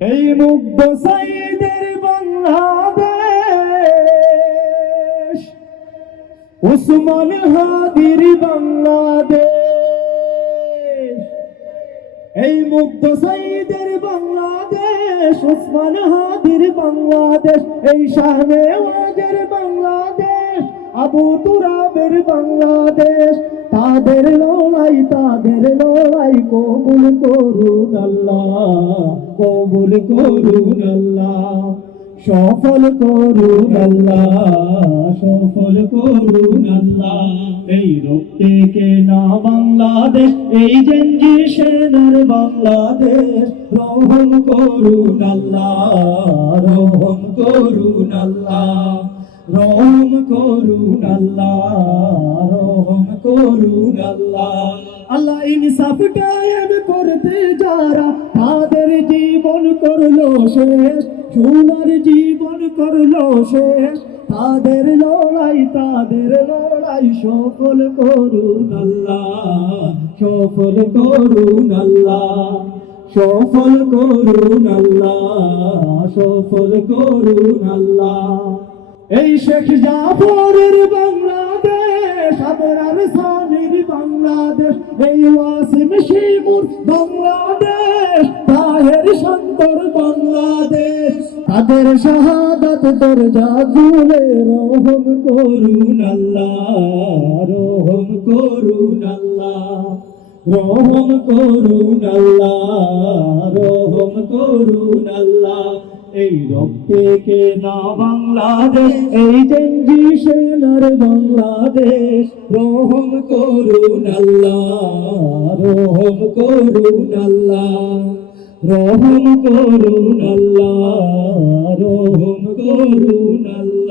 এই মুগ্ধ সাইদের বাংলাদেশ, ওসমান হাদির বাংলাদেশ। এই মুগ্ধ সাইদের বাংলাদেশ, ওসমান হাদির বাংলাদেশ। এই শাহনেওয়াজের বাংলাদেশ, আবু তুরাবের বাংলাদেশ। তাদের লড়াই কবুল করুন আল্লাহ, কবুল করুন আল্লাহ। সফল করুন আল্লাহ, সফল করুন আল্লাহ। এই রক্তে কে না বাংলাদেশ, এই জেনজি সেনার বাংলাদেশ। রহম করুন আল্লাহ, রহম করুন আল্লাহ, রহম করুন আল্লাহ, রহম করুন আল্লাহ। আল্লাহ ইনসাফ কায়েম করতে যারা, তাদের জীবন করলো শেষ, সোনার জীবন করলো শেষ। তাদের লড়াই সফল করুন আল্লাহ, সফল করুন আল্লাহ, সফল করুন আল্লাহ, সফল করুন আল্লাহ। এই শেখ জাফরের বাংলাদেশ, আবরার সানির বাংলাদেশ। এই ওয়াসিম শিমুর বাংলাদেশ, তাহের শান্তর বাংলাদেশ। তাদের শাহাদাত দরজা খুলে রহম করুন আল্লাহ, রহম করুন আল্লাহ, রহম করুন আল্লাহ, রহম করুন আল্লাহ। এই রক্তে কে না বাংলাদেশ, এই জেনজি সেনার বাংলাদেশ। রহম করুন আল্লাহ, রহম করুন আল্লাহ, রহম করুন আল্লাহ, রহম করুন আল্লাহ।